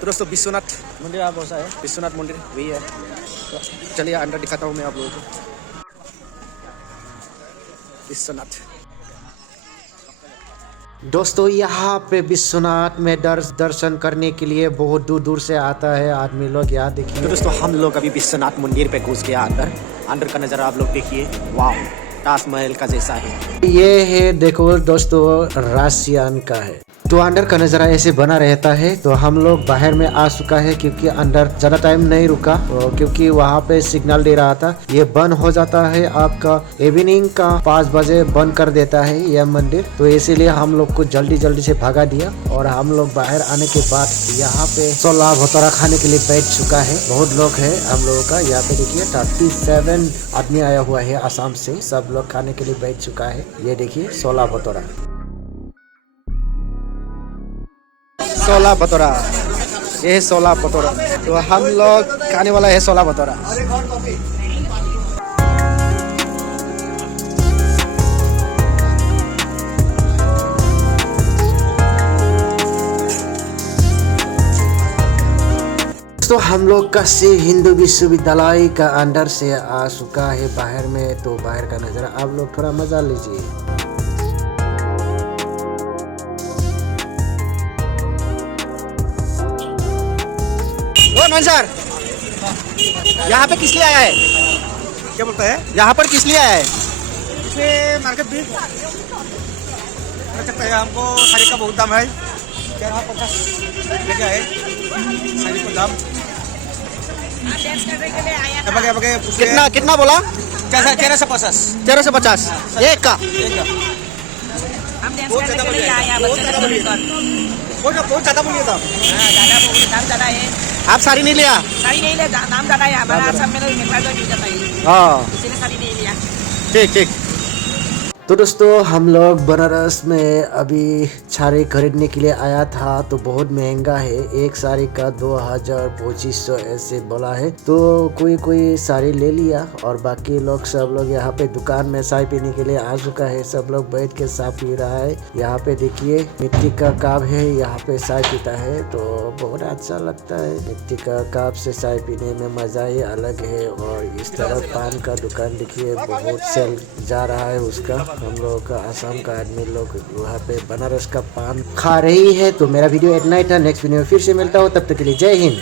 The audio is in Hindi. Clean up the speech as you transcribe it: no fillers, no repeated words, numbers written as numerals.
तो दोस्तों विश्वनाथ मंदिर आप बहुत है, विश्वनाथ मंदिर वही है। तो चलिए अंदर दिखाता हूँ मैं आप लोगों को। विश्वनाथ दोस्तों, यहाँ पे विश्वनाथ में दर्शन करने के लिए बहुत दूर दूर से आता है आदमी लोग। यहाँ देखिए। तो दोस्तों हम लोग अभी विश्वनाथ मंदिर पे घुस गया। अंदर का नज़ारा आप लोग देखिए। वाह, ताजमहल का जैसा है। ये है देखो दोस्तों, राशियान का है। तो अंदर का नज़ारा ऐसे बना रहता है। तो हम लोग बाहर में आ चुका है क्योंकि अंदर ज़्यादा टाइम नहीं रुका, क्योंकि वहाँ पे सिग्नल दे रहा था ये बंद हो जाता है आपका इवनिंग का 5 बजे बंद कर देता है यह मंदिर। तो इसीलिए हम लोग को जल्दी से भगा दिया और हम लोग बाहर आने के बाद यहाँ पे छोला भटूरा खाने के लिए बैठ चुका है। बहुत लोग है हम लोगों का। यहाँ पे देखिए 37 आदमी आया हुआ है आसाम से। सब लोग खाने के लिए बैठ चुका है। ये देखिए छोला भटूरा, छोला भटूरा, ये है छोला भटूरा। तो हम लोग खाने वाला है छोला भटूरा। तो हम लोग का से हिंदू विश्वविद्यालय का अंदर से आ चुका है बाहर में। तो बाहर का नज़ारा आप लोग थोड़ा मजा लीजिए। सर, यहाँ पे किस लिए आया है? क्या बोलता है? यहाँ पर किस लिए आया है? इसे मार्केट भी सकता है। हमको साड़ी का बहुत दाम है। 50 लेके आए साड़ी का दाम। कितना बोला? 1350। 1350 एक का। बहुत ज़्यादा बोलिए था। दाम ज़्यादा है। आप साड़ी नहीं लिया? साड़ी नहीं लिया, दाम ज़्यादा है। हमारा असम में मिठाई तो मिल जाता है। हाँ, इसीलिए साड़ी नहीं लिया। ठीक। तो दोस्तों हम लोग बनारस में अभी साड़ी खरीदने के लिए आया था। तो बहुत महंगा है, एक साड़ी का 2200 ऐसे बोला है। तो कोई साड़ी ले लिया और बाकी लोग सब लोग यहाँ पे दुकान में चाय पीने के लिए आ चुका है। सब लोग बैठ के चाय पी रहा है। यहाँ पे देखिए मिट्टी का कप है, यहाँ पे चाय पीता है। तो बहुत अच्छा लगता है। मिट्टी का कप से चाय पीने में मजा ही अलग है। और इस तरफ पान का दुकान देखिए, बहुत सेल जा रहा है उसका। हम लोग का आसाम का आदमी लोग वहाँ पे बनारस का पान खा रही है। तो मेरा वीडियो इतना ही था। नेक्स्ट वीडियो में फिर से मिलता हूँ, तब तक के लिए जय हिंद।